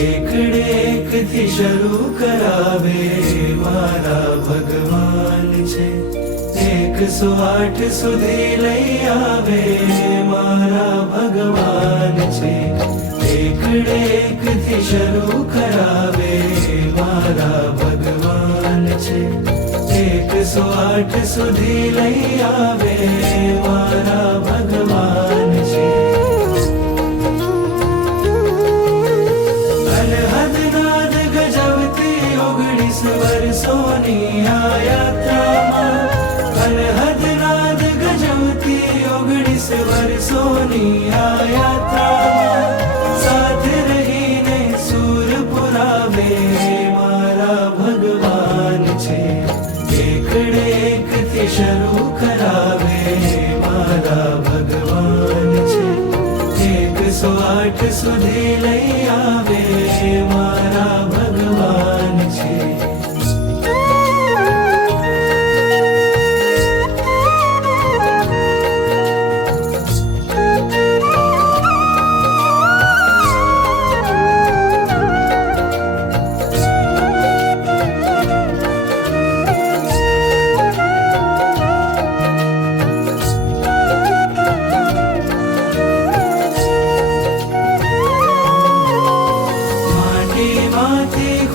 એકડે એકથી શરૂ કરાવે મારા ભગવાન છે. 108 સુધી લઈ આવે મારા ભગવાન છે. એકડે એકથી શરૂ કરાવે મારા ભગવાન છે. 108 સુધી લઈ આવે મારા ભગવાન છે. અનહદ નાદ ગજવતી 19 વર્ષોની આ યાત્રામાં, અનહદ નાદ ગજવતી 19 વર્ષોની આ યાત્રામાં, સાથે રહીને સૂર પુરાવે મારા ભગવાન છે. એકડે એકથી શરૂ કરાવે મારા ભગવાન છે. 108 સુધી લઈ આવે મારા ભગવાન છે.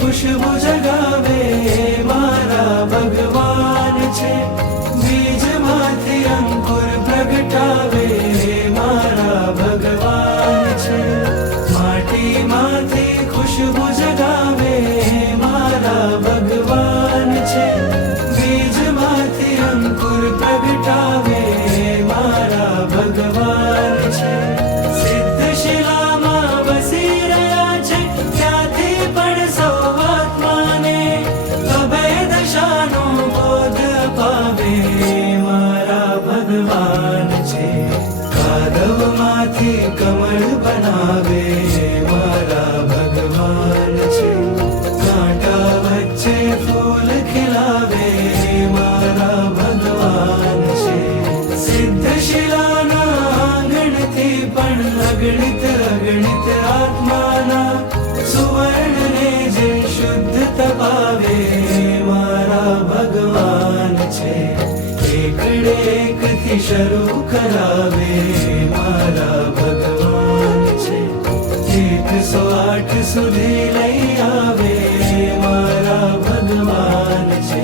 ખુશબુ જગાવે મારા ભગવાન છે. બીજમાંથી અંકુર પ્રગટાવે મારા ભગવાન છે. માટીમાંથી ખુશબુ જગાવે મારા ભગવાન છે. બીજમાંથી અંકુર પ્રગટાવે મારા ભગવાન છે. સિદ્ધ શિલામાં વસી રહ્યા છે, ત્યાંથી પણ સૌ આત્માને અભય દશાનો બોધ અપાવે મારા ભગવાન છે. કાદવમાંથી કમળ બનાવે મારા ભગવાન છે. કાંટા વચ્ચે ફૂલ ખીલાવે મારા ભગવાન છે. સિદ્ધ શિલાના આંગણથી પણ અગણિત અગણિત આત્માના સુવર્ણને જે શુદ્ધ તપાવે મારા ભગવાન છે. એકડે એકથી શરૂ કરાવે મારા ભગવાન છે. 108 સુધી લઈ આવે મારા ભગવાન છે.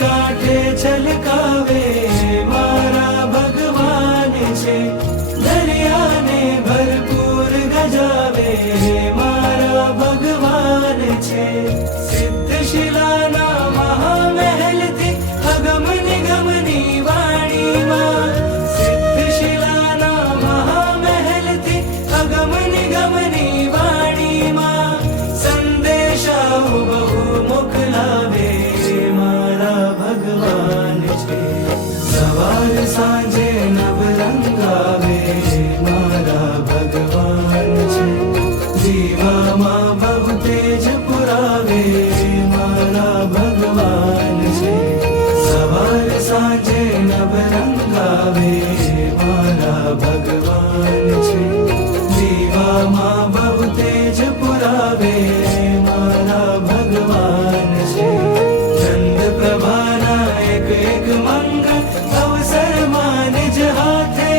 કાંઠે છલકાવે મારા ભગવાન છે. દરિયાને ભરપૂર ગજાવે મારા ભગવાન છે. સિદ્ધ શિલાના મહામહેલથી અગમ નિગમની વાણીમાં, સિદ્ધ શિલાના મહામહેલથી અગમ નિગમની વાણીમાં સંદેશાઓ બહુ મોકલાવે ભગવાન છે. સવાર સાંજે નવરંગાવે મારા ભગવાન છે. દીવામાં બહુ તેજ પુરાવે મારા ભગવાન છે. સવાર સાંજે નવરંગાવે મારા ભગવાન છે. દીવામાં બહુ તેજ પુરાવે મારા ભગવાન છે. પ્રભાના એક મંગલ અવસરમાં નિજ હાથે,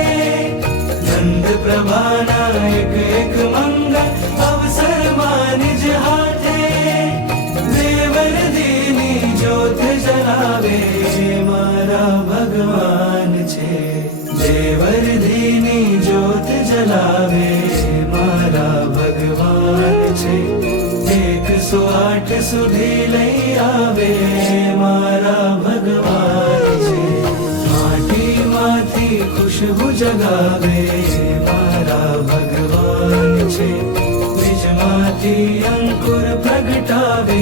નંદ પ્રભાના એક મંગલ અવસરમાં નિજ હાથે, દેવરદીની જ્યોત જલાવે મારા ભગવાન છે. દેવરદીની જ્યોત જલાવે મારા ભગવાન છે. 108 સુધી લઈ આવે મારા ભગવાન છે. માટીમાંથી ખુશબુ જગાવે મારા ભગવાન છે. બીજમાંથી અંકુર પ્રગટાવે